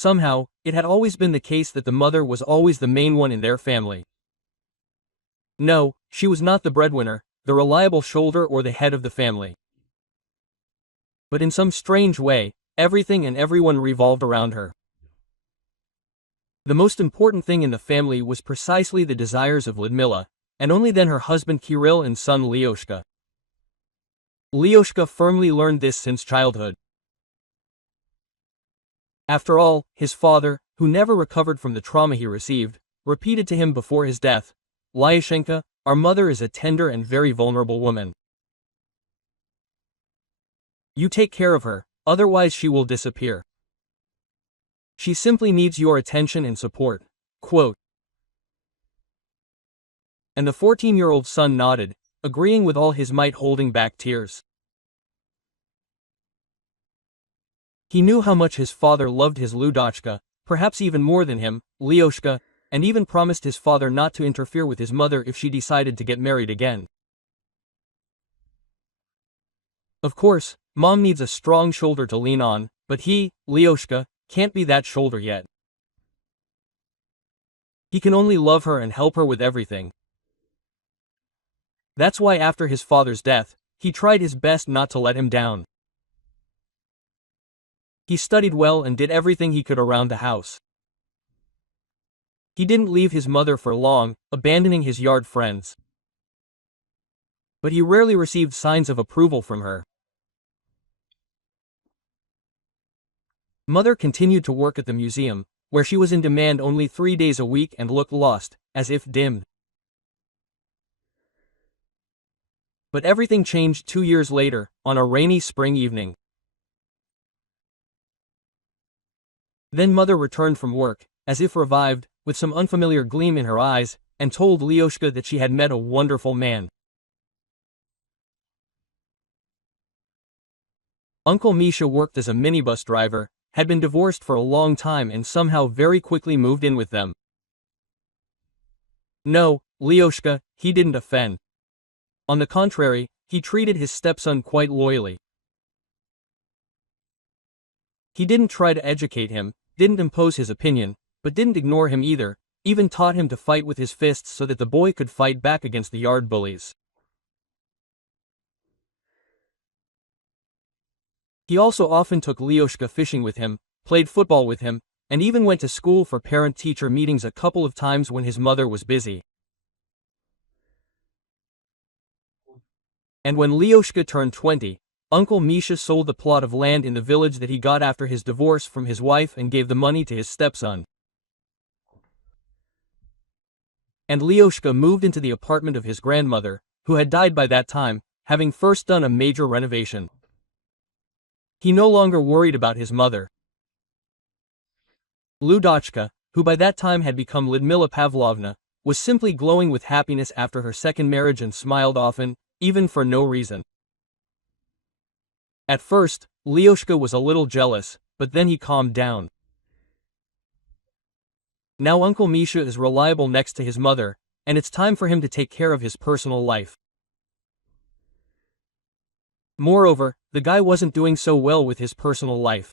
somehow, it had always been the case that the mother was always the main one in their family. No, she was not the breadwinner, the reliable shoulder or the head of the family. But in some strange way, everything and everyone revolved around her. The most important thing in the family was precisely the desires of Lyudmila, and only then her husband Kirill and son Lyoshka. Lyoshka firmly learned this since childhood. After all, his father, who never recovered from the trauma he received, repeated to him before his death, "Lyashenka, our mother is a tender and very vulnerable woman. You take care of her, otherwise she will disappear. She simply needs your attention and support." Quote. And the 14-year-old son nodded, agreeing with all his might, holding back tears. He knew how much his father loved his Ludochka, perhaps even more than him, Lyoshka, and even promised his father not to interfere with his mother if she decided to get married again. Of course, mom needs a strong shoulder to lean on, but he, Lyoshka, can't be that shoulder yet. He can only love her and help her with everything. That's why after his father's death, he tried his best not to let him down. He studied well and did everything he could around the house. He didn't leave his mother for long, abandoning his yard friends. But he rarely received signs of approval from her. Mother continued to work at the museum, where she was in demand only 3 days a week and looked lost, as if dimmed. But everything changed 2 years later, on a rainy spring evening. Then mother returned from work, as if revived, with some unfamiliar gleam in her eyes, and told Lyoshka that she had met a wonderful man. Uncle Misha worked as a minibus driver, had been divorced for a long time and somehow very quickly moved in with them. No, Lyoshka, he didn't offend. On the contrary, he treated his stepson quite loyally. He didn't try to educate him, didn't impose his opinion, but didn't ignore him either, even taught him to fight with his fists so that the boy could fight back against the yard bullies. He also often took Lyoshka fishing with him, played football with him, and even went to school for parent-teacher meetings a couple of times when his mother was busy. And when Lyoshka turned 20, Uncle Misha sold the plot of land in the village that he got after his divorce from his wife and gave the money to his stepson. And Lyoshka moved into the apartment of his grandmother, who had died by that time, having first done a major renovation. He no longer worried about his mother. Ludochka, who by that time had become Lyudmila Pavlovna, was simply glowing with happiness after her second marriage and smiled often, even for no reason. At first, Lyoshka was a little jealous, but then he calmed down. Now Uncle Misha is reliable next to his mother, and it's time for him to take care of his personal life. Moreover, the guy wasn't doing so well with his personal life.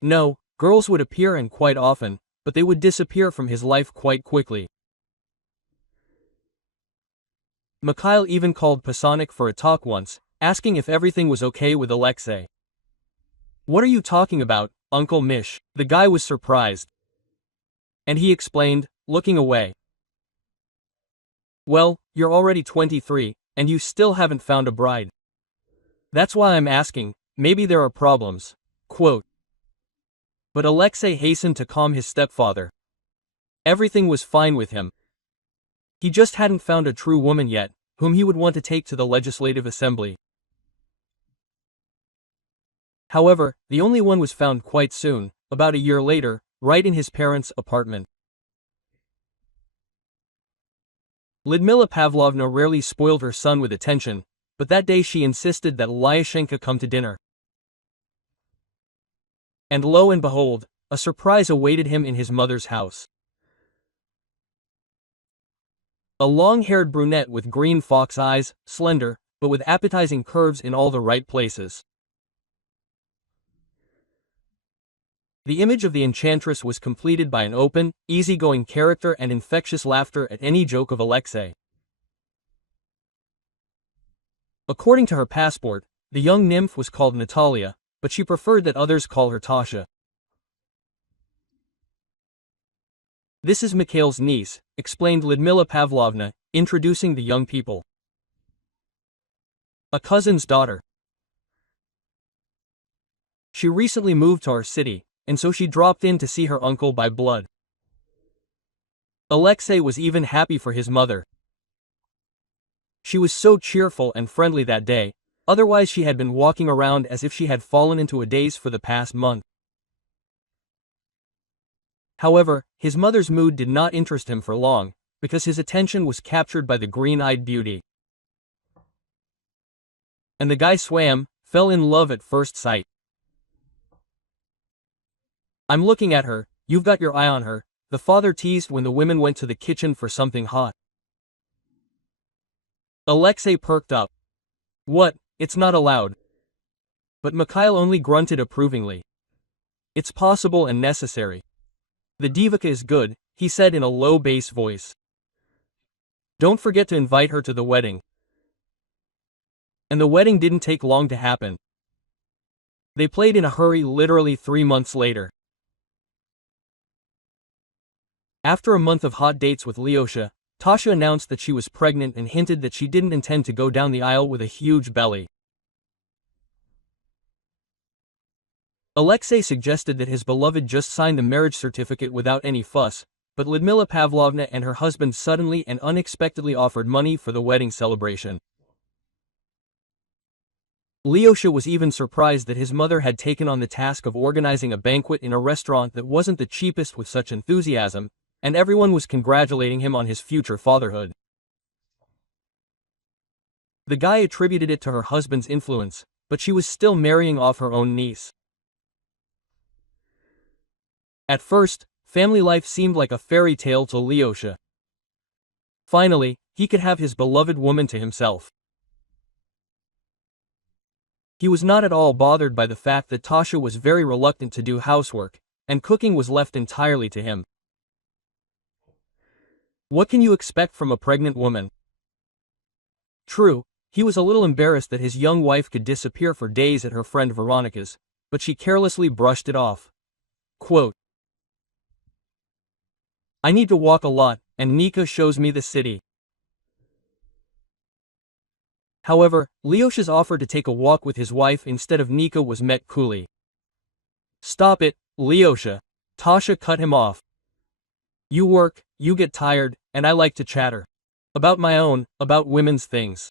No, girls would appear and quite often, but they would disappear from his life quite quickly. Mikhail even called Pasanik for a talk once, asking if everything was okay with Alexei. "What are you talking about, Uncle Mish?" The guy was surprised. And he explained, looking away. "Well, you're already 23, and you still haven't found a bride. That's why I'm asking, maybe there are problems." Quote. But Alexei hastened to calm his stepfather. Everything was fine with him. He just hadn't found a true woman yet, whom he would want to take to the Legislative Assembly. However, the only one was found quite soon, about a year later, right in his parents' apartment. Lyudmila Pavlovna rarely spoiled her son with attention, but that day she insisted that Lyashenka come to dinner. And lo and behold, a surprise awaited him in his mother's house. A long-haired brunette with green fox eyes, slender, but with appetizing curves in all the right places. The image of the enchantress was completed by an open, easygoing character and infectious laughter at any joke of Alexei. According to her passport, the young nymph was called Natalia, but she preferred that others call her Tasha. "This is Mikhail's niece," explained Lyudmila Pavlovna, introducing the young people. "A cousin's daughter. She recently moved to our city, and so she dropped in to see her uncle by blood." Alexei was even happy for his mother. She was so cheerful and friendly that day, otherwise she had been walking around as if she had fallen into a daze for the past month. However, his mother's mood did not interest him for long, because his attention was captured by the green-eyed beauty. And the guy swam, fell in love at first sight. "I'm looking at her, you've got your eye on her," the father teased when the women went to the kitchen for something hot. Alexei perked up. "What, it's not allowed." But Mikhail only grunted approvingly. "It's possible and necessary. The Devika is good," he said in a low bass voice. "Don't forget to invite her to the wedding." And the wedding didn't take long to happen. They played in a hurry literally 3 months later. After a month of hot dates with Lyosha, Tasha announced that she was pregnant and hinted that she didn't intend to go down the aisle with a huge belly. Alexei suggested that his beloved just sign the marriage certificate without any fuss, but Lyudmila Pavlovna and her husband suddenly and unexpectedly offered money for the wedding celebration. Lyosha was even surprised that his mother had taken on the task of organizing a banquet in a restaurant that wasn't the cheapest with such enthusiasm, and everyone was congratulating him on his future fatherhood. The guy attributed it to her husband's influence, but she was still marrying off her own niece. At first, family life seemed like a fairy tale to Lyosha. Finally, he could have his beloved woman to himself. He was not at all bothered by the fact that Tasha was very reluctant to do housework, and cooking was left entirely to him. What can you expect from a pregnant woman? True, he was a little embarrassed that his young wife could disappear for days at her friend Veronica's, but she carelessly brushed it off. Quote, "I need to walk a lot, and Nika shows me the city." However, Lyosha's offer to take a walk with his wife instead of Nika was met coolly. "Stop it, Lyosha," Tasha cut him off. "You work, you get tired, and I like to chatter. About women's things.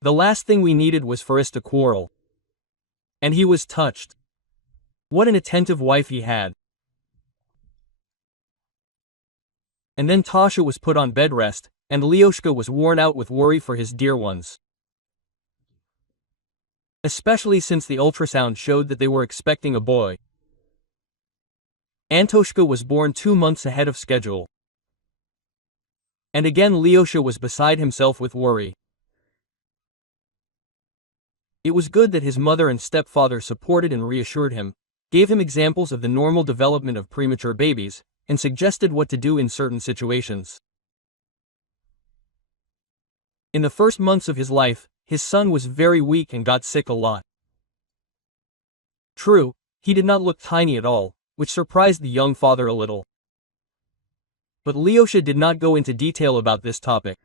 The last thing we needed was for us to quarrel." And he was touched. What an attentive wife he had. And then Tasha was put on bed rest, and Lyoshka was worn out with worry for his dear ones. Especially since the ultrasound showed that they were expecting a boy. Antoshka was born 2 months ahead of schedule. And again Lyosha was beside himself with worry. It was good that his mother and stepfather supported and reassured him, gave him examples of the normal development of premature babies, and suggested what to do in certain situations. In the first months of his life, his son was very weak and got sick a lot. True, he did not look tiny at all, which surprised the young father a little. But Lyosha did not go into detail about this topic.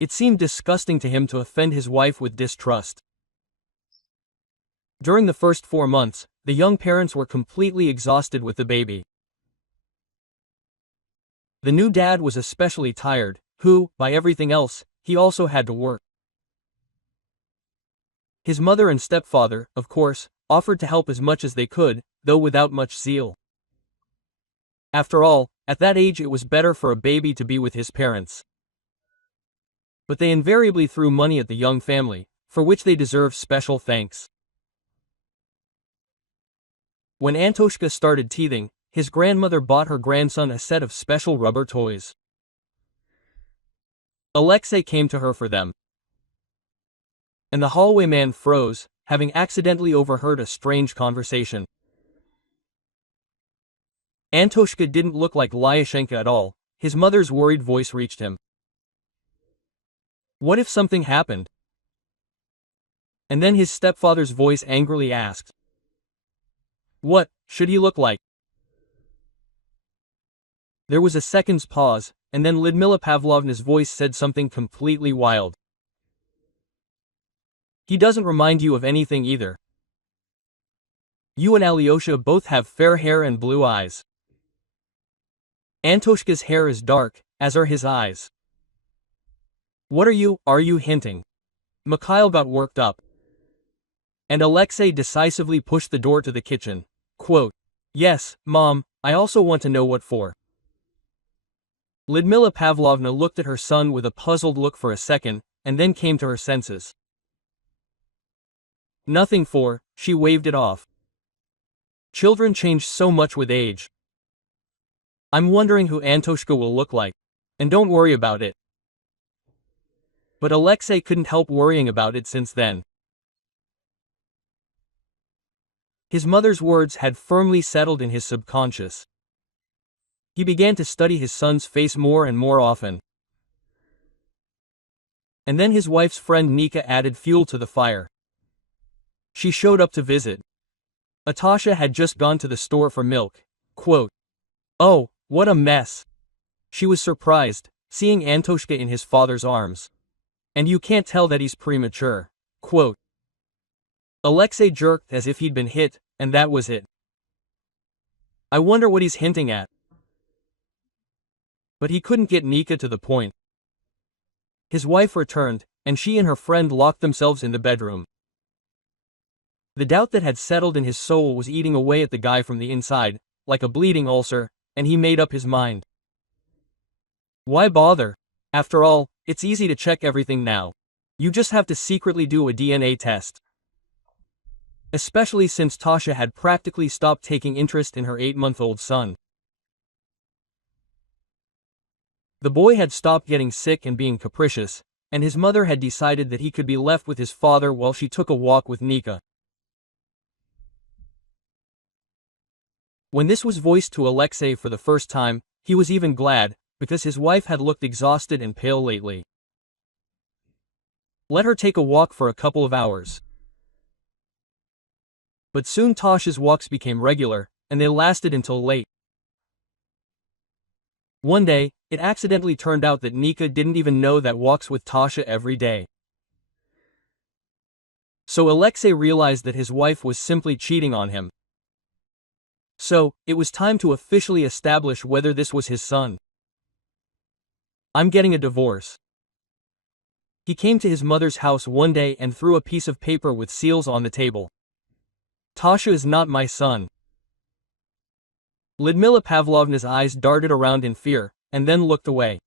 It seemed disgusting to him to offend his wife with distrust. During the first 4 months, the young parents were completely exhausted with the baby. The new dad was especially tired, who, by everything else, he also had to work. His mother and stepfather, of course, offered to help as much as they could, though without much zeal. After all, at that age it was better for a baby to be with his parents. But they invariably threw money at the young family, for which they deserve special thanks. When Antoshka started teething, his grandmother bought her grandson a set of special rubber toys. Alexei came to her for them. And the hallway man froze, having accidentally overheard a strange conversation. Antoshka didn't look like Lyashenka at all. His mother's worried voice reached him. What if something happened? And then his stepfather's voice angrily asked. What should he look like? There was a second's pause, and then Lyudmila Pavlovna's voice said something completely wild. He doesn't remind you of anything either. You and Alyosha both have fair hair and blue eyes. Antoshka's hair is dark, as are his eyes. What are you hinting? Mikhail got worked up. And Alexei decisively pushed the door to the kitchen. Quote, Yes, Mom, I also want to know what for. Lyudmila Pavlovna looked at her son with a puzzled look for a second, and then came to her senses. Nothing for, she waved it off. Children change so much with age. I'm wondering who Antoshka will look like. And don't worry about it. But Alexei couldn't help worrying about it since then. His mother's words had firmly settled in his subconscious. He began to study his son's face more and more often. And then his wife's friend Nika added fuel to the fire. She showed up to visit. Natasha had just gone to the store for milk. Quote, Oh, what a mess. She was surprised, seeing Antoshka in his father's arms. And you can't tell that he's premature. Quote. Alexei jerked as if he'd been hit, and that was it. I wonder what he's hinting at. But he couldn't get Nika to the point. His wife returned, and she and her friend locked themselves in the bedroom. The doubt that had settled in his soul was eating away at the guy from the inside, like a bleeding ulcer, and he made up his mind. Why bother? After all, it's easy to check everything now. You just have to secretly do a DNA test. Especially since Tasha had practically stopped taking interest in her 8-month-old son. The boy had stopped getting sick and being capricious, and his mother had decided that he could be left with his father while she took a walk with Nika. When this was voiced to Alexei for the first time, he was even glad, because his wife had looked exhausted and pale lately. Let her take a walk for a couple of hours. But soon Tasha's walks became regular, and they lasted until late. One day, it accidentally turned out that Nika didn't even know that walks with Tasha every day. So Alexei realized that his wife was simply cheating on him. So, it was time to officially establish whether this was his son. I'm getting a divorce. He came to his mother's house one day and threw a piece of paper with seals on the table. Tasha is not my son. Lyudmila Pavlovna's eyes darted around in fear, and then looked away.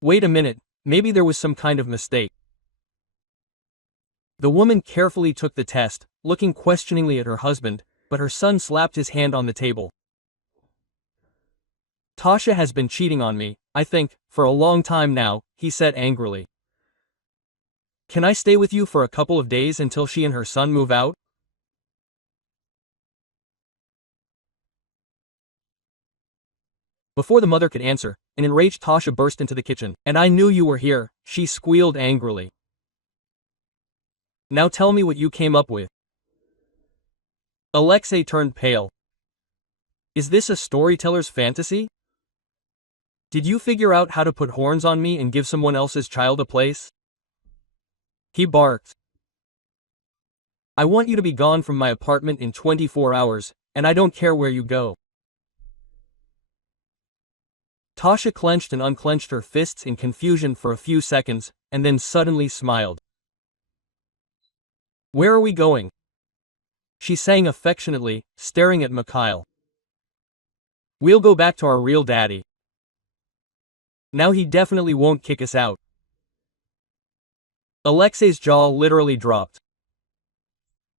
Wait a minute, maybe there was some kind of mistake. The woman carefully took the test, looking questioningly at her husband, but her son slapped his hand on the table. Tasha has been cheating on me, I think, for a long time now, he said angrily. Can I stay with you for a couple of days until she and her son move out? Before the mother could answer, an enraged Tasha burst into the kitchen. And I knew you were here, she squealed angrily. Now tell me what you came up with. Alexei turned pale. Is this a storyteller's fantasy? Did you figure out how to put horns on me and give someone else's child a place? He barked. I want you to be gone from my apartment in 24 hours, and I don't care where you go. Tasha clenched and unclenched her fists in confusion for a few seconds, and then suddenly smiled. Where are we going? She sang affectionately, staring at Mikhail. We'll go back to our real daddy. Now he definitely won't kick us out. Alexei's jaw literally dropped.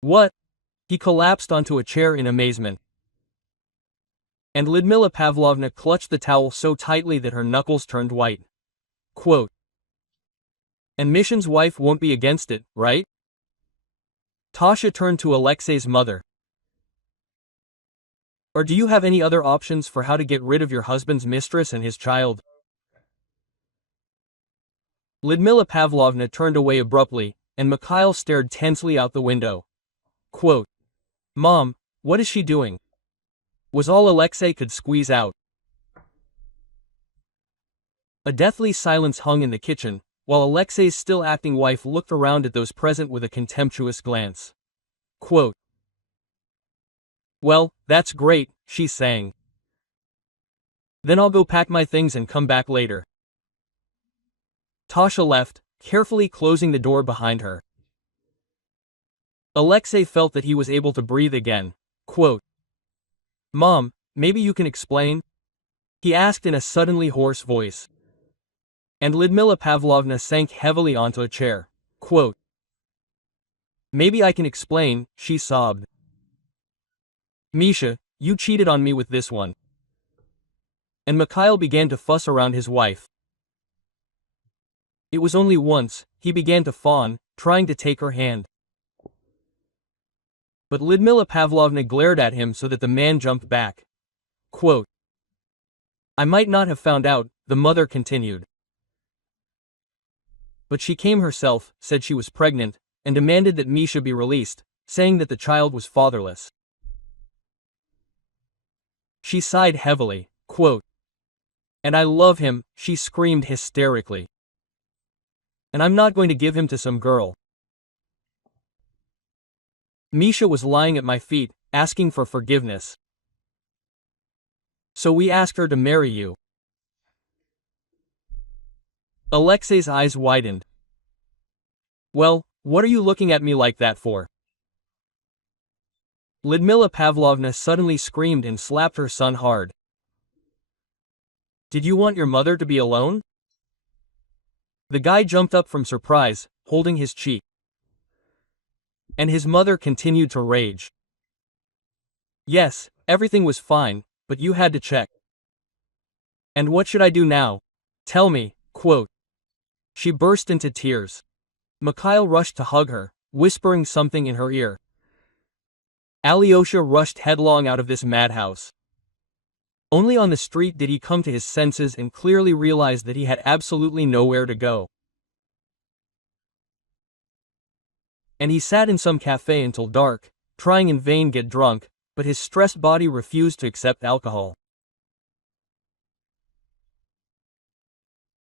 What? He collapsed onto a chair in amazement. And Lyudmila Pavlovna clutched the towel so tightly that her knuckles turned white. Quote. And Mission's wife won't be against it, right? Tasha turned to Alexei's mother. Or do you have any other options for how to get rid of your husband's mistress and his child? Lyudmila Pavlovna turned away abruptly, and Mikhail stared tensely out the window. Quote, "Mom, what is she doing?" was all Alexei could squeeze out. A deathly silence hung in the kitchen, while Alexei's still acting wife looked around at those present with a contemptuous glance. Quote, "Well, that's great," she sang. "Then I'll go pack my things and come back later." Tasha left, carefully closing the door behind her. Alexei felt that he was able to breathe again. Quote, "Mom, maybe you can explain?" he asked in a suddenly hoarse voice. And Lyudmila Pavlovna sank heavily onto a chair. Quote, "Maybe I can explain," she sobbed. "Misha, you cheated on me with this one." And Mikhail began to fuss around his wife. It was only once, he began to fawn, trying to take her hand. But Lyudmila Pavlovna glared at him so that the man jumped back. Quote, "I might not have found out," the mother continued. But she came herself, said she was pregnant, and demanded that Misha be released, saying that the child was fatherless. She sighed heavily. Quote, "And I love him," she screamed hysterically. "And I'm not going to give him to some girl." Misha was lying at my feet, asking for forgiveness. "So we asked her to marry you." Alexei's eyes widened. "Well, what are you looking at me like that for?" Lyudmila Pavlovna suddenly screamed and slapped her son hard. "Did you want your mother to be alone?" The guy jumped up from surprise, holding his cheek. And his mother continued to rage. "Yes, everything was fine, but you had to check." "And what should I do now? Tell me." Quote. She burst into tears. Mikhail rushed to hug her, whispering something in her ear. Alyosha rushed headlong out of this madhouse. Only on the street did he come to his senses and clearly realize that he had absolutely nowhere to go. And he sat in some cafe until dark, trying in vain get drunk, but his stressed body refused to accept alcohol.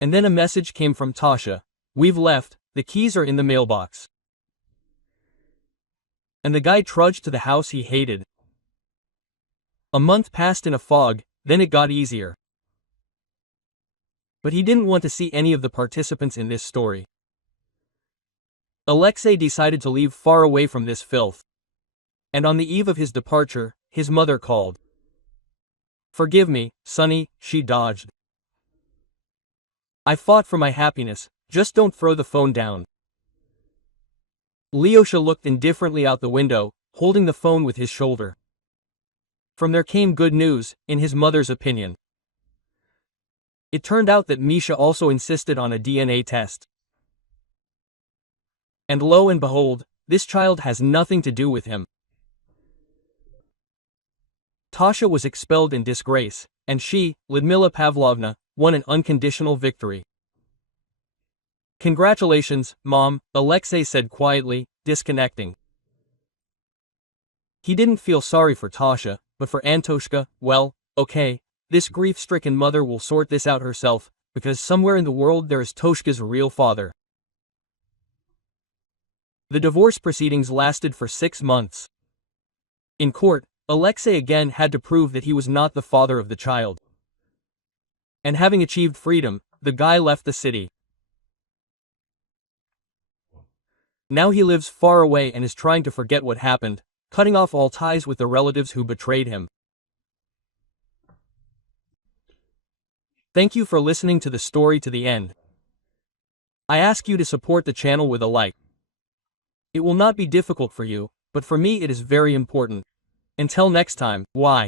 And then a message came from Tasha. "We've left, the keys are in the mailbox." And the guy trudged to the house he hated. A month passed in a fog, then it got easier. But he didn't want to see any of the participants in this story. Alexei decided to leave far away from this filth. And on the eve of his departure, his mother called. "Forgive me, Sonny," she dodged. "I fought for my happiness, just don't throw the phone down." Lyosha looked indifferently out the window, holding the phone with his shoulder. From there came good news, in his mother's opinion. It turned out that Misha also insisted on a DNA test. And lo and behold, this child has nothing to do with him. Tasha was expelled in disgrace, and she, Lyudmila Pavlovna, won an unconditional victory. "Congratulations, Mom," Alexei said quietly, disconnecting. He didn't feel sorry for Tasha, but for Antoshka, well, okay, this grief-stricken mother will sort this out herself, because somewhere in the world there is Toshka's real father. The divorce proceedings lasted for 6 months. In court, Alexei again had to prove that he was not the father of the child. And having achieved freedom, the guy left the city. Now he lives far away and is trying to forget what happened, cutting off all ties with the relatives who betrayed him. Thank you for listening to the story to the end. I ask you to support the channel with a like. It will not be difficult for you, but for me it is very important. Until next time, why?